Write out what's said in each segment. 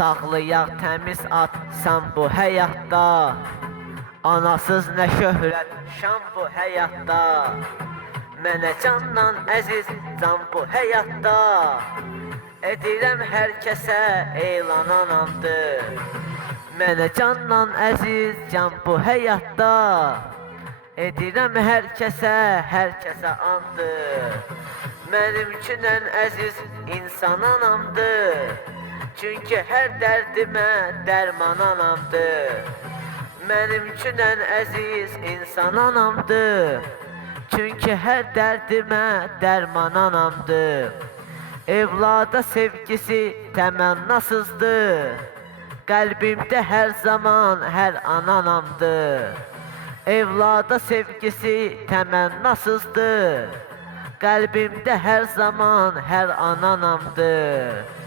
Saxlayaq təmiz ad sən bu həyatda. Anasız nə şöhrət şan bu həyatda. Mənə candan əziz can bu həyatda. Edirəm hər kəsə elan anamdır. Mənə candan əziz can bu həyatda. Edirəm hər kəsə andır. Mənim üçün ən əziz insan anamdır. Çünki hər dərdimə dərman anamdır. Mənim üçün ən əziz insan anamdır. Çünki hər dərdimə dərman anamdır. Evlada sevgisi təmənnasızdır. Qəlbimdə hər zaman hər an anamdır. Evlada sevgisi təmənnasızdır. Qəlbimdə hər zaman hər an anamdır.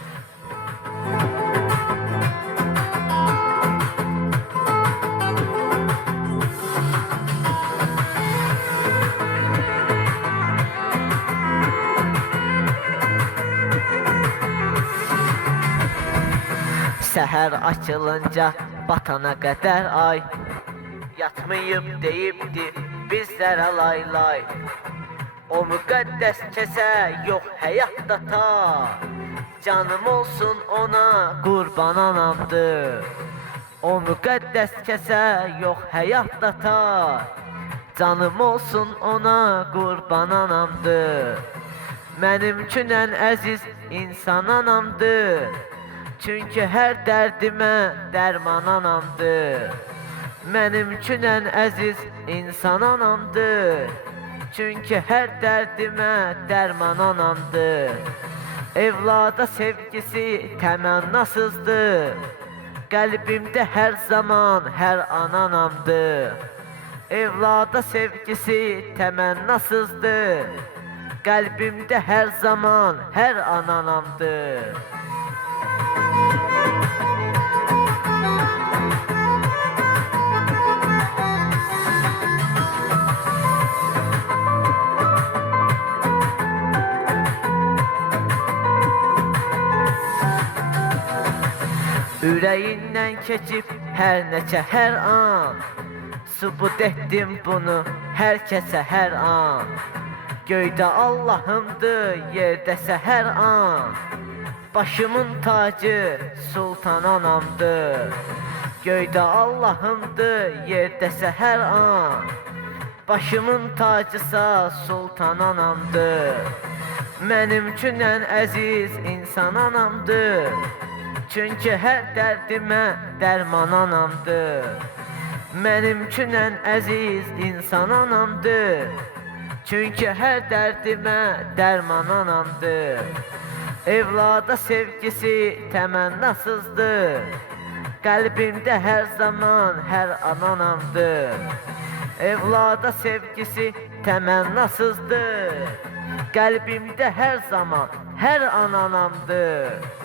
Səhər açılınca batana qədər ay, yatmayıb deyibdi bizlərə lay lay. O müqəddəs kəsə yox həyatda ta, canım olsun ona qurban anamdır. O müqəddəs kəsə yox həyatda ta, canım olsun ona qurban anamdır. Mənim üçün ən əziz insan anamdır. Çünki hər dərdimə dərman anamdır. Mənim üçün ən əziz insan anamdır. Çünki hər dərdimə dərman anamdır. Evlada sevgisi təmənnasızdır. Qəlbimdə hər zaman hər an anamdır. Evlada sevgisi təmənnasızdır. Qəlbimdə hər zaman hər an anamdır. Ürəyindən keçib hər neçə hər an, sübut etdim bunu hər kəsə hər an. Göydə Allahımdır, yerdəsə hər an, başımın tacı sultan anamdır. Göydə Allahımdır, yerdəsə hər an, başımın tacısa sultan anamdır. Mənim üçün ən əziz insan anamdır. Çünki hər dərdimə dərman anamdır. Mənim üçün ən əziz insan anamdır. Çünki hər dərdimə dərman anamdır. Evlada sevgisi təmənnasızdır. Qəlbimdə hər zaman hər an anamdır. Evlada sevgisi təmənnasızdır. Qəlbimdə hər zaman hər an anamdır.